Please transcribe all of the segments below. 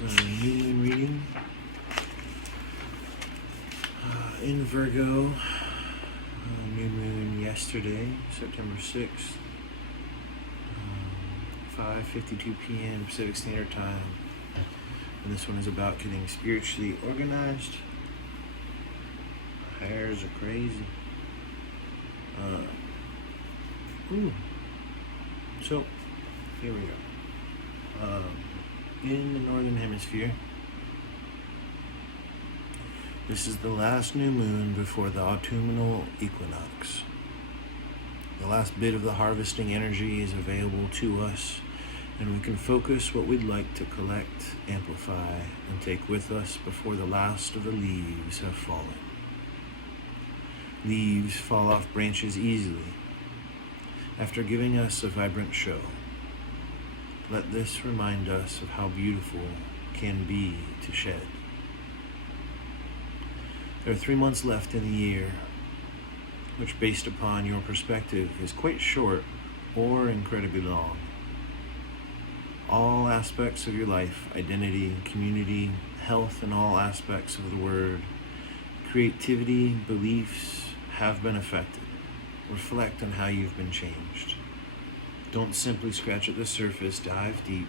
This is a new moon reading in Virgo. New moon yesterday, September 6th, 5:52 p.m. Pacific Standard Time. And this one is about getting spiritually organized. My hairs are crazy. So, here we go. In the Northern Hemisphere, this is the last new moon before the autumnal equinox. The last bit of the harvesting energy is available to us, and we can focus what we'd like to collect, amplify, and take with us before the last of the leaves have fallen. Leaves fall off branches easily, after giving us a vibrant show. Let this remind us of how beautiful can be to shed. There are 3 months left in the year, which based upon your perspective is quite short or incredibly long. All aspects of your life, identity, community, health, and all aspects of the word, creativity, beliefs have been affected. Reflect on how you've been changed. Don't simply scratch at the surface, dive deep,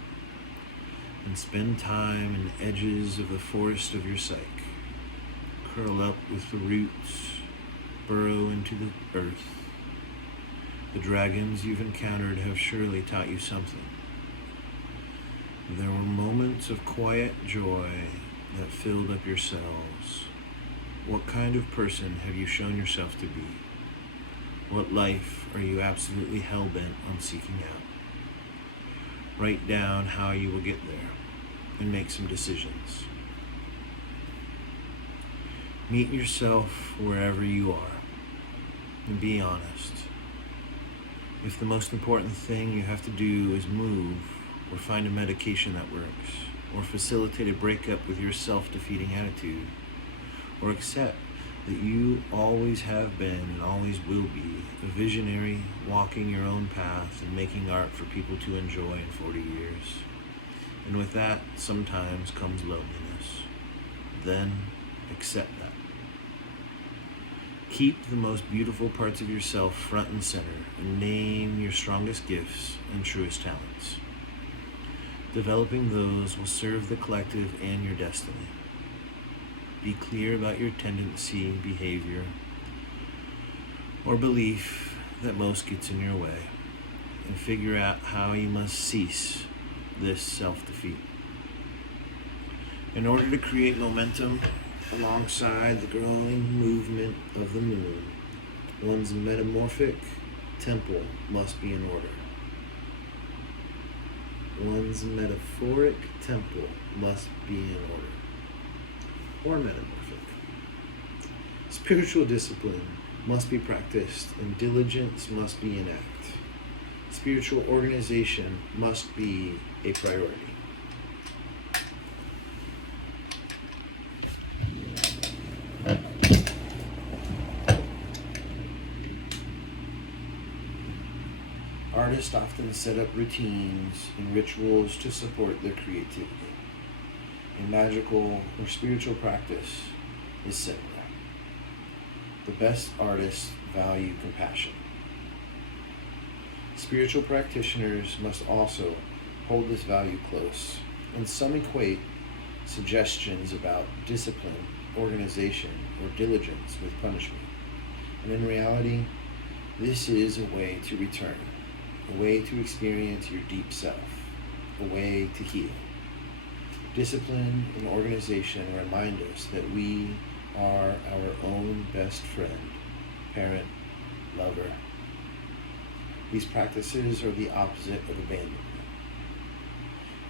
and spend time in the edges of the forest of your psyche. Curl up with the roots, burrow into the earth. The dragons you've encountered have surely taught you something. There were moments of quiet joy that filled up your cells. What kind of person have you shown yourself to be? What life are you absolutely hell-bent on seeking out? Write down how you will get there and make some decisions. Meet yourself wherever you are and be honest. If the most important thing you have to do is move or find a medication that works or facilitate a breakup with your self-defeating attitude or accept that you always have been and always will be a visionary, walking your own path and making art for people to enjoy in 40 years. And with that, sometimes comes loneliness. Then, accept that. Keep the most beautiful parts of yourself front and center and name your strongest gifts and truest talents. Developing those will serve the collective and your destiny. Be clear about your tendency, behavior, or belief that most gets in your way, and figure out how you must cease this self-defeat. In order to create momentum alongside the growing movement of the moon, one's metamorphic temple must be in order. One's metaphoric temple must be in order. Or metamorphic. Spiritual discipline must be practiced and diligence must be in act. Spiritual organization must be a priority. Artists often set up routines and rituals to support their creativity. A magical or spiritual practice is similar. The best artists value compassion. Spiritual practitioners must also hold this value close, and some equate suggestions about discipline, organization, or diligence with punishment. And in reality, this is a way to return, a way to experience your deep self, a way to heal. Discipline and organization remind us that we are our own best friend, parent, lover. These practices are the opposite of abandonment.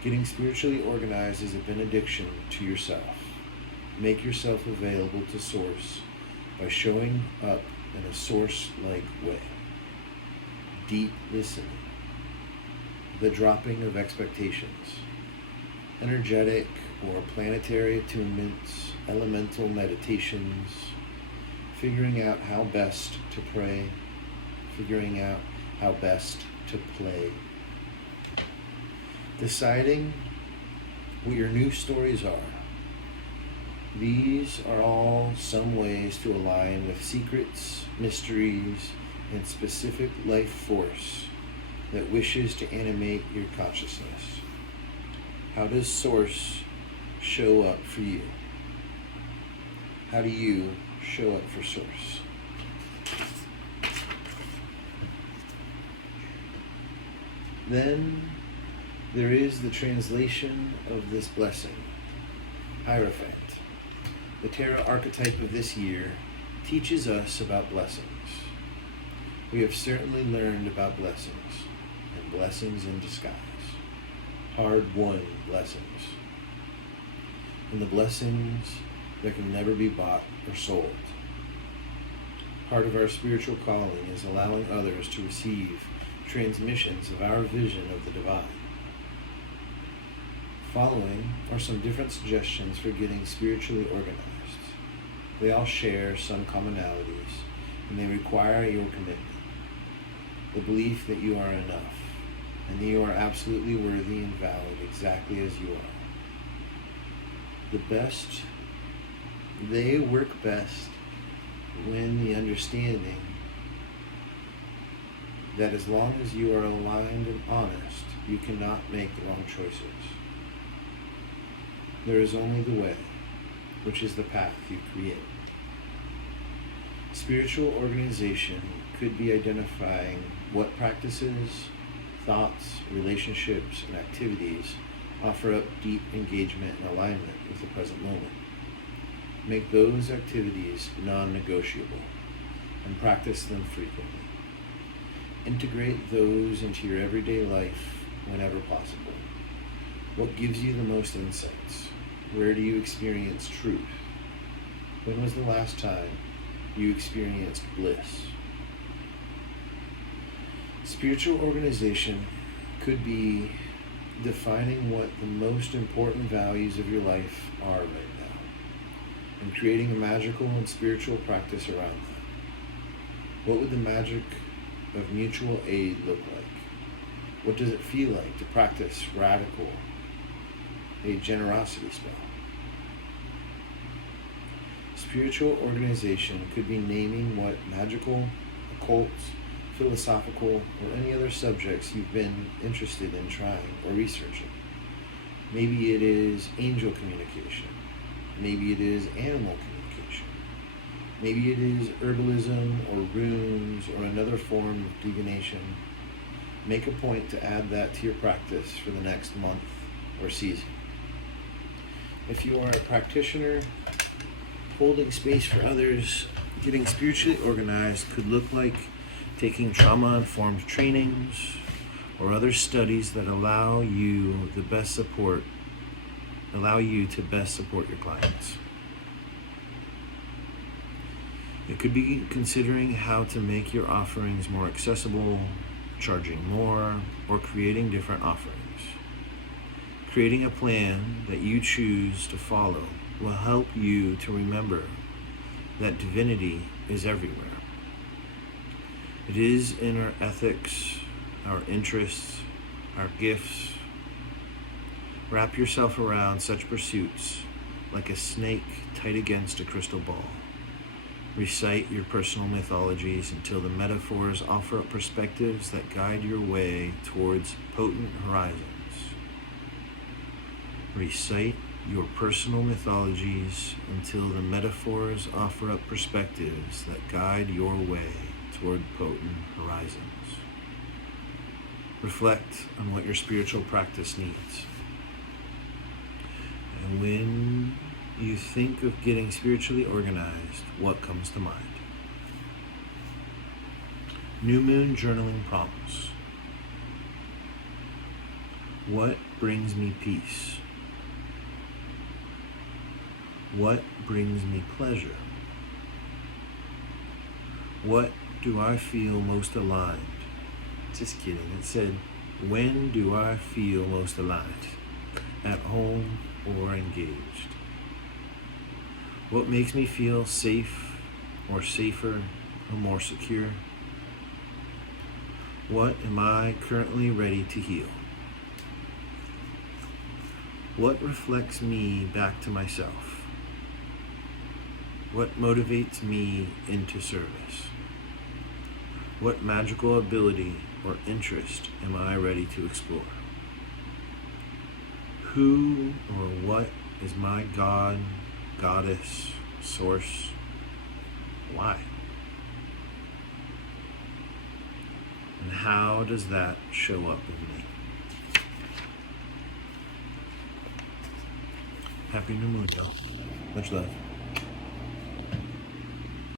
Getting spiritually organized is a benediction to yourself. Make yourself available to Source by showing up in a Source-like way. Deep listening, the dropping of expectations, energetic or planetary attunements, elemental meditations, figuring out how best to pray, figuring out how best to play, deciding what your new stories are. These are all some ways to align with secrets, mysteries, and specific life force that wishes to animate your consciousness. How does Source show up for you? How do you show up for Source? Then there is the translation of this blessing, Hierophant. The tarot archetype of this year teaches us about blessings. We have certainly learned about blessings, and blessings in disguise, hard-won blessings, and the blessings that can never be bought or sold. Part of our spiritual calling is allowing others to receive transmissions of our vision of the divine. Following are some different suggestions for getting spiritually organized. They all share some commonalities, and they require your commitment. The belief that you are enough, and that you are absolutely worthy and valid exactly as you are. They work best when the understanding that as long as you are aligned and honest, you cannot make the wrong choices. There is only the way, which is the path you create. Spiritual organization could be identifying what practices, thoughts, relationships, and activities offer up deep engagement and alignment with the present moment. Make those activities non-negotiable and practice them frequently. Integrate those into your everyday life whenever possible. What gives you the most insights? Where do you experience truth? When was the last time you experienced bliss? Spiritual organization could be defining what the most important values of your life are right now, and creating a magical and spiritual practice around that. What would the magic of mutual aid look like? What does it feel like to practice a generosity spell? Spiritual organization could be naming what magical, occult, philosophical, or any other subjects you've been interested in trying or researching. Maybe it is angel communication. Maybe it is animal communication. Maybe it is herbalism or runes or another form of divination. Make a point to add that to your practice for the next month or season. If you are a practitioner, holding space for others, getting spiritually organized could look like taking trauma-informed trainings or other studies that allow you to best support your clients. It could be considering how to make your offerings more accessible, charging more, or creating different offerings. Creating a plan that you choose to follow will help you to remember that divinity is everywhere. It is in our ethics, our interests, our gifts. Wrap yourself around such pursuits like a snake tight against a crystal ball. Recite your personal mythologies until the metaphors offer up perspectives that guide your way towards potent horizons. Recite your personal mythologies until the metaphors offer up perspectives that guide your way toward potent horizons. Reflect on what your spiritual practice needs. And when you think of getting spiritually organized, what comes to mind? New Moon journaling prompts. What brings me peace? What brings me pleasure? What do I feel most aligned? Just kidding. It said, when do I feel most aligned? At home or engaged? What makes me feel safe or safer or more secure? What am I currently ready to heal? What reflects me back to myself? What motivates me into service? What magical ability or interest am I ready to explore? Who or what is my God, goddess, source? Why? And how does that show up in me? Happy New Moon, y'all. Much love.